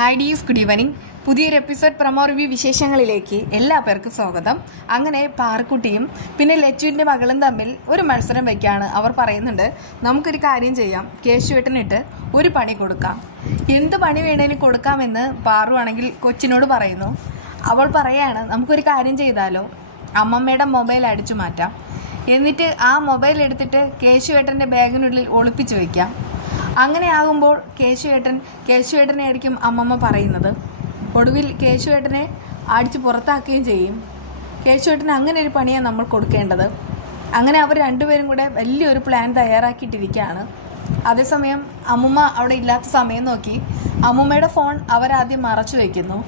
Hi ഡീസ്, good evening. പുതിയൊരു episode promo review വിശേഷങ്ങളിലേക്ക് എല്ലാ പേർക്കും സ്വാഗതം. അങ്ങനെ പാറക്കുട്ടിയും പിന്നെ ലച്ചുവിൻ്റെ മകളും തമ്മിൽ ഒരു മത്സരം വയ്ക്കുകയാണ്. അവർ പറയുന്നുണ്ട്, നമുക്കൊരു കാര്യം ചെയ്യാം, കേശുവേട്ടനിട്ട് ഒരു പണി കൊടുക്കാം, എന്ത് പണി വേണേലും കൊടുക്കാമെന്ന് പാറു ആണെങ്കിൽ കൊച്ചിനോട് പറയുന്നു. അവൾ പറയാണ്, നമുക്കൊരു കാര്യം ചെയ്താലോ, അമ്മമ്മയുടെ മൊബൈൽ അടിച്ചു മാറ്റാം, എന്നിട്ട് ആ മൊബൈൽ എടുത്തിട്ട് കേശുവേട്ടൻ്റെ ബാഗിനുള്ളിൽ ഒളിപ്പിച്ച് വയ്ക്കാം. അങ്ങനെ ആകുമ്പോൾ കേശുവേട്ടനെ ആയിരിക്കും അമ്മമ്മ പറയുന്നത്. ഒടുവിൽ കേശുവേട്ടനെ അടിച്ച് പുറത്താക്കുകയും ചെയ്യും. കേശുവേട്ടന് അങ്ങനെ ഒരു പണിയാണ് നമ്മൾ കൊടുക്കേണ്ടത്. അങ്ങനെ അവർ രണ്ടുപേരും കൂടെ വലിയൊരു പ്ലാൻ തയ്യാറാക്കിയിട്ടിരിക്കുകയാണ്. അതേസമയം അമ്മുമ്മ അവിടെ ഇല്ലാത്ത സമയം നോക്കി അമ്മുമ്മയുടെ ഫോൺ അവരാദ്യം മറച്ചു വയ്ക്കുന്നു.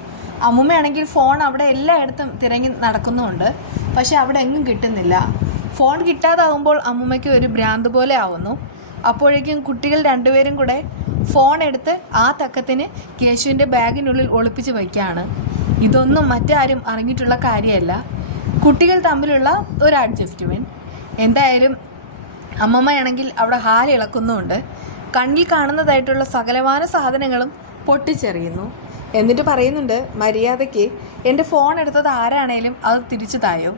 അമ്മുമ്മയാണെങ്കിൽ ഫോൺ അവിടെ എല്ലായിടത്തും തിരഞ്ഞു നടക്കുന്നുമുണ്ട്, പക്ഷെ അവിടെ എങ്ങും കിട്ടുന്നില്ല. ഫോൺ കിട്ടാതാവുമ്പോൾ അമ്മുമ്മയ്ക്ക് ഒരു ഭ്രാന്ത് പോലെ ആവുന്നു. അപ്പോഴേക്കും കുട്ടികൾ രണ്ടുപേരും കൂടെ ഫോൺ എടുത്ത് ആ തക്കത്തിന് കേശുവിൻ്റെ ബാഗിനുള്ളിൽ ഒളിപ്പിച്ച് വയ്ക്കുകയാണ്. ഇതൊന്നും മറ്റാരും അറിഞ്ഞിട്ടുള്ള കാര്യമല്ല, കുട്ടികൾ തമ്മിലുള്ള ഒരു അഡ്ജസ്റ്റ്മെൻറ്റ്. എന്തായാലും അമ്മമ്മയാണെങ്കിൽ അവിടെ ഹാലിളക്കുന്നുമുണ്ട്. കണ്ണിൽ കാണുന്നതായിട്ടുള്ള സകലമാന സാധനങ്ങളും പൊട്ടിച്ചെറിയുന്നു. എന്നിട്ട് പറയുന്നുണ്ട്, മര്യാദയ്ക്ക് എൻ്റെ ഫോൺ എടുത്തത് ആരാണേലും അത് തിരിച്ചു തായോ,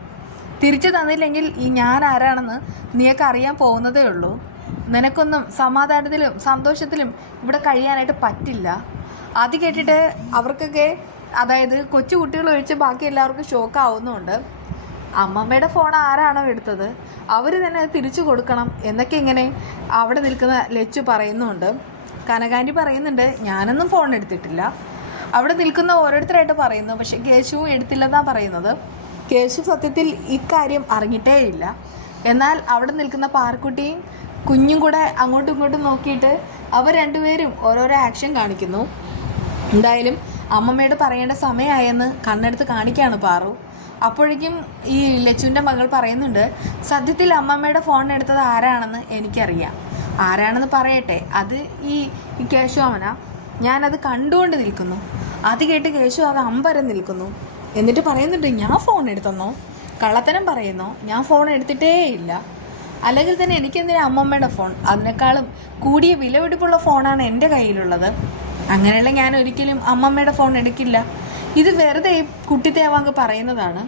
തിരിച്ചു തന്നില്ലെങ്കിൽ ഈ ഞാൻ ആരാണെന്ന് നീയൊക്കെ അറിയാൻ പോകുന്നതേ ഉള്ളൂ. നിനക്കൊന്നും സമാധാനത്തിലും സന്തോഷത്തിലും ഇവിടെ കഴിയാനായിട്ട് പറ്റില്ല. അത് കേട്ടിട്ട് അവർക്കൊക്കെ, അതായത് കൊച്ചു കുട്ടികൾ ഒഴിച്ച് ബാക്കി എല്ലാവർക്കും ഷോക്കാവുന്നുണ്ട്. അമ്മമ്മയുടെ ഫോൺ ആരാണോ എടുത്തത് അവർ തന്നെ അത് തിരിച്ചു കൊടുക്കണം എന്നൊക്കെ ഇങ്ങനെ അവിടെ നിൽക്കുന്ന ലച്ചു പറയുന്നുണ്ട്. കനകാൻറ്റി പറയുന്നുണ്ട്, ഞാനൊന്നും ഫോൺ എടുത്തിട്ടില്ല. അവിടെ നിൽക്കുന്ന ഓരോരുത്തരായിട്ട് പറയുന്നു, പക്ഷെ കേശുവും എടുത്തില്ലെന്നാണ് പറയുന്നത്. കേശു സത്യത്തിൽ ഇക്കാര്യം അറിഞ്ഞിട്ടേ ഇല്ല. എന്നാൽ അവിടെ നിൽക്കുന്ന പാറക്കുട്ടിയും കുഞ്ഞും കൂടെ അങ്ങോട്ടും ഇങ്ങോട്ടും നോക്കിയിട്ട് അവർ രണ്ടുപേരും ഓരോരോ ആക്ഷൻ കാണിക്കുന്നു. എന്തായാലും അമ്മമ്മയോട് പറയേണ്ട സമയമായെന്ന് കണ്ണെടുത്ത് കാണിക്കുകയാണ് പാറു. അപ്പോഴേക്കും ഈ ലച്ചുവിൻ്റെ മകൾ പറയുന്നുണ്ട്, സത്യത്തിൽ അമ്മമ്മയുടെ ഫോൺ എടുത്തത് ആരാണെന്ന് എനിക്കറിയാം. ആരാണെന്ന് പറയട്ടെ, അത് ഈ കേശു അവനാ. ഞാനത് കണ്ടുകൊണ്ട് നിൽക്കുന്നു. അത് കേട്ട് കേശു അത് അമ്പരം നിൽക്കുന്നു. എന്നിട്ട് പറയുന്നുണ്ട്, ഞാൻ ഫോൺ എടുത്തെന്നോ, കള്ളത്തരം പറയുന്നോ, ഞാൻ ഫോൺ എടുത്തിട്ടേ ഇല്ല. അല്ലെങ്കിൽ തന്നെ എനിക്കെന്തിനാ അമ്മമ്മയുടെ ഫോൺ, അതിനേക്കാളും കൂടിയ വിലപിടിപ്പുള്ള ഫോണാണ് എൻ്റെ കയ്യിലുള്ളത്. അങ്ങനെയുള്ള ഞാൻ ഒരിക്കലും അമ്മമ്മയുടെ ഫോൺ എടുക്കില്ല. ഇത് വെറുതെ കുട്ടിത്തേവാങ്ക് പറയുന്നതാണ്,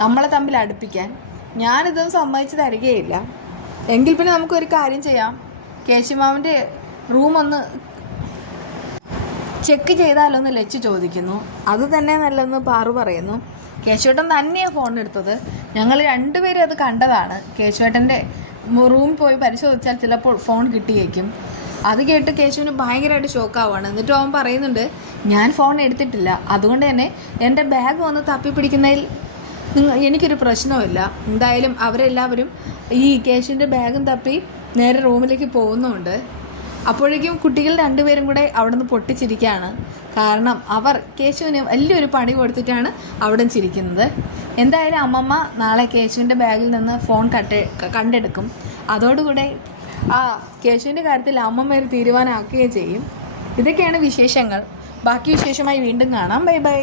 നമ്മളെ തമ്മിൽ അടുപ്പിക്കാൻ. ഞാനിതൊന്നും സമ്മതിച്ച് തരികയില്ല. എങ്കിൽ പിന്നെ നമുക്കൊരു കാര്യം ചെയ്യാം, കേശുമാവിൻ്റെ റൂം ഒന്ന് ചെക്ക് ചെയ്താലൊന്ന് ലച്ചു ചോദിക്കുന്നു. അത് തന്നെ നല്ലതെന്ന് പാറു പറയുന്നു. കേശുവേട്ടൻ തന്നെയാണ് ഫോൺ എടുത്തത്, ഞങ്ങൾ രണ്ടുപേരും അത് കണ്ടതാണ്. കേശുവേട്ടൻ്റെ റൂമിൽ പോയി പരിശോധിച്ചാൽ ചിലപ്പോൾ ഫോൺ കിട്ടിയേക്കും. അത് കേട്ട് കേശുവിന് ഭയങ്കരമായിട്ട് ഷോക്കാവുകയാണ്. എന്നിട്ട് അവൻ പറയുന്നുണ്ട്, ഞാൻ ഫോൺ എടുത്തിട്ടില്ല, അതുകൊണ്ട് തന്നെ എൻ്റെ ബാഗ് വന്ന് തപ്പിപ്പിടിക്കുന്നതിൽ എനിക്കൊരു പ്രശ്നവുമില്ല. എന്തായാലും അവരെല്ലാവരും ഈ കേശുവിൻ്റെ ബാഗും തപ്പി നേരെ റൂമിലേക്ക് പോകുന്നുമുണ്ട്. അപ്പോഴേക്കും കുട്ടികൾ രണ്ടുപേരും കൂടെ അവിടെ നിന്ന് പൊട്ടിച്ചിരിക്കുകയാണ്. കാരണം അവർ കേശുവിന് വലിയൊരു പണി കൊടുത്തിട്ടാണ് അവിടെ ചിരിക്കുന്നത്. എന്തായാലും അമ്മമ്മ നാളെ കേശുവിൻ്റെ ബാഗിൽ നിന്ന് ഫോൺ കണ്ടെടുക്കും. അതോടുകൂടെ ആ കേശുവിൻ്റെ കാര്യത്തിൽ അമ്മമ്മ ഒരു തീരുമാനമാക്കുകയും ചെയ്യും. ഇതൊക്കെയാണ് വിശേഷങ്ങൾ. ബാക്കി വിശേഷമായി വീണ്ടും കാണാം. Bye bye.